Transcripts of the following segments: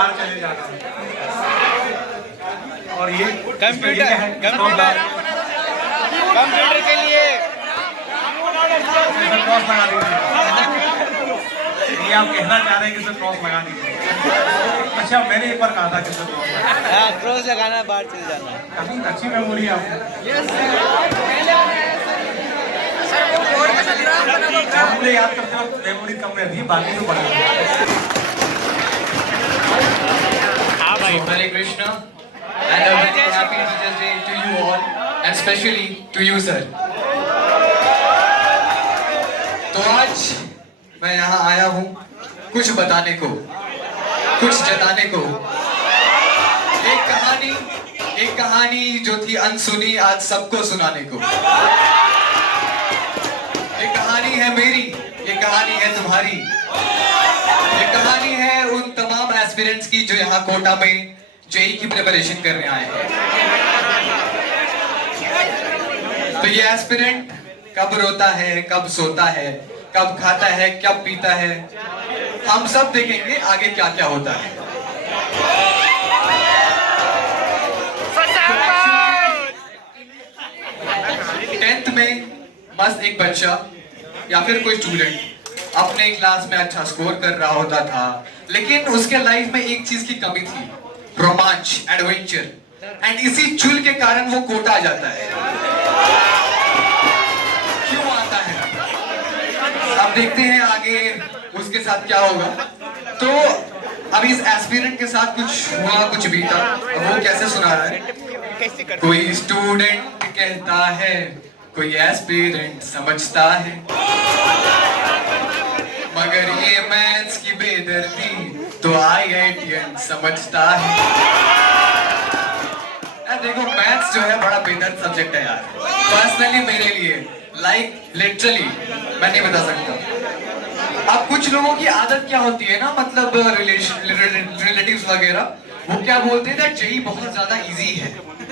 बाहर चले जाना है। और ये कंप्यूटर के लिए क्रॉस लगा दीजिए। ये आप कहना चाह रहे हैं कि क्रॉस लगा दीजिए। अच्छा, मैंने एक बार कहा था कि क्रॉस लगाना, बाहर चले जाना। काफी अच्छी मेमोरी है आपको। मुझे याद करते वक्त मेमोरी कम रहती है, बाकी तो बढ़ा। Hare Krishna and a very happy Teachers Day to you all and especially to you sir. तो आज मैं यहाँ आया हूँ कुछ बताने को, कुछ जताने को। एक कहानी जो थी अनसुनी आज सबको सुनाने को। ये कहानी है मेरी, ये कहानी है तुम्हारी, ये कहानी है उन तमाम एस्पिरेंट्स की जो यहाँ कोटा में जेई की प्रिपरेशन करने आए हैं। तो ये एस्पिरेंट कब रोता है, कब सोता है, कब खाता है, कब पीता है, हम सब देखेंगे आगे क्या क्या होता है। 10th में मस्त एक बच्चा या फिर कोई स्टूडेंट अपने क्लास में अच्छा स्कोर कर रहा होता था, लेकिन उसके लाइफ में एक चीज की कमी थी, रोमांच, एडवेंचर। एंड इसी चुल के कारण वो कोटा आ जाता है। क्यों आता है अब देखते हैं आगे उसके साथ क्या होगा। तो अभी इस एस्पिरेंट के साथ कुछ हुआ, कुछ बीता, वो कैसे सुना रहा है। कोई स्टूडेंट कहता है, कोई एस्पिरेंट समझता है, मगर ये मैथ्स की बेदर्दी तो आईआईटीएन समझता है। देखो मैथ्स जो है बड़ा बेदर्द सब्जेक्ट है यार, पर्सनली मेरे लिए, लाइक लिटरली मैं नहीं बता सकता। अब कुछ लोगों की आदत क्या होती है ना, मतलब रिलेटिव्स वगैरह, वो क्या बोलते हैं दैट जेई बहुत ज्यादा इजी है।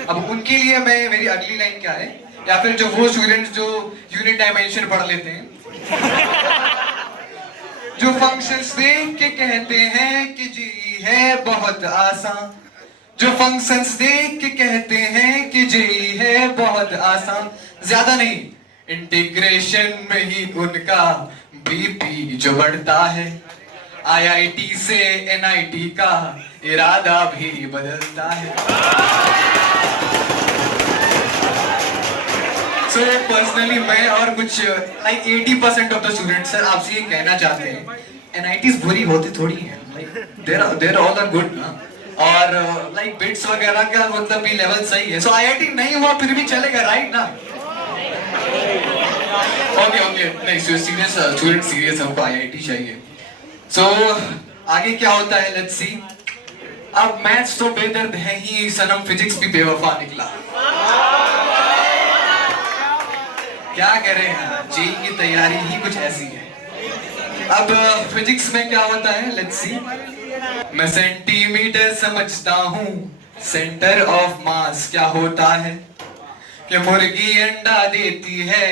अब उनके लिए मेरी अगली लाइन क्या है, या फिर जो वो स्टूडेंट्स जो यूनिट डायमेंशन पढ़ लेते हैं, जो फंक्शंस देख के कहते हैं कि जी है बहुत आसान, जो फंक्शंस देख के कहते हैं कि जी है बहुत आसान, ज्यादा नहीं, इंटीग्रेशन में ही उनका बीपी जो बढ़ता है, आईआईटी से एनआईटी का इरादा भी बदलता है। So personally मैं और कुछ like 80% of the students sir आपसे ये कहना चाहते हैं, NITs बुरी होती थोड़ी हैं, like they're all are good ना, और like बिट्स वगैरह का मतलब भी लेवल सही है। So IIT नहीं हुआ फिर भी चलेगा, राइट ना? ओके नहीं सीरियस स्टूडेंट सीरियस, हमको IIT चाहिए। So आगे क्या होता है, लेट्स सी। अब मैथ्स तो बेदर्द है ही, सनम फिजिक्स भी बेवफा निकला। क्या करें, जेई की तैयारी ही कुछ ऐसी है। अब फिजिक्स में क्या होता है, लेट्स सी। मैं सेंटीमीटर समझता हूँ, सेंटर ऑफ मास क्या होता है, कि मुर्गी अंडा देती है,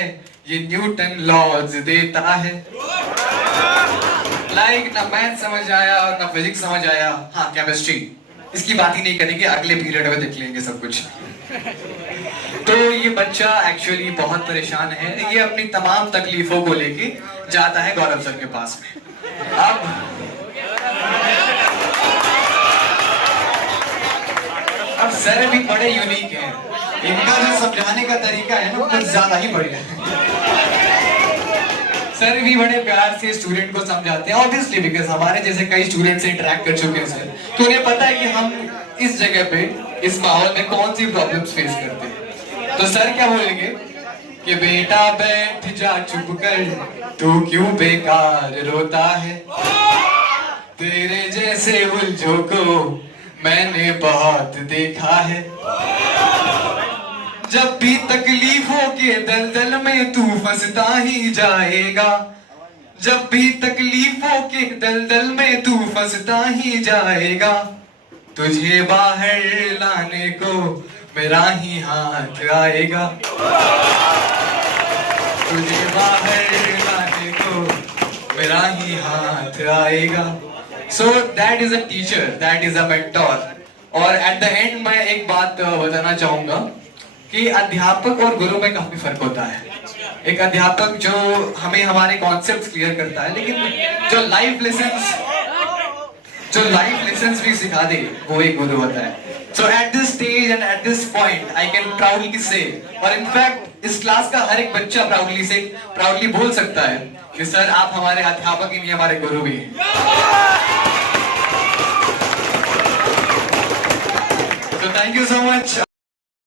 ये न्यूटन लॉज देता है। लाइक ना मैथ समझ आया और ना फिजिक्स समझ आया, हाँ केमिस्ट्री, इसकी बात ही नहीं करेंगे, अगले पीरियड में देख लेंगे सब कुछ। तो ये बच्चा एक्चुअली बहुत परेशान है, ये अपनी तमाम तकलीफों को लेके जाता है गौरव सर के पास में। अब सर भी बड़े यूनिक हैं, इनका जो समझाने का तरीका है ना कुछ ज्यादा ही बढ़िया है। सर भी बड़े प्यार से स्टूडेंट को समझाते हैं, ऑब्वियसली बिकॉज हमारे जैसे कई स्टूडेंट से इंटरेक्ट कर चुके हैं सर, तो उन्हें पता है कि हम इस जगह पे इस माहौल में कौन सी प्रॉब्लम्स फेस करते हैं। तो सर क्या बोलेंगे कि बेटा बैठ जा चुप कर, तू क्यों बेकार रोता है, तेरे जैसे उलझों को मैंने बहुत देखा है, जब भी तकलीफों के दलदल में तू फंसता ही जाएगा, जब भी तकलीफों के दलदल में तू फंसता ही जाएगा, तुझे बाहर लाने को मेरा ही हाथ आएगा, तुझे बाहर लाने को मेरा ही हाथ आएगा। So that is a teacher, that is a mentor. और एट द एंड मैं एक बात बताना चाहूंगा कि अध्यापक और गुरु में काफी फर्क होता है। एक अध्यापक जो हमें हमारे कॉन्सेप्ट्स क्लियर करता है, लेकिन जो लाइफ लेसन्स भी सिखा दे वो एक गुरु होता है। So at this stage and at this point I can proudly say, और इनफैक्ट इस क्लास का हर एक बच्चा प्राउडली बोल सकता है कि सर आप हमारे अध्यापक ही नहीं, हमारे गुरु भी हैं। So thank you so much.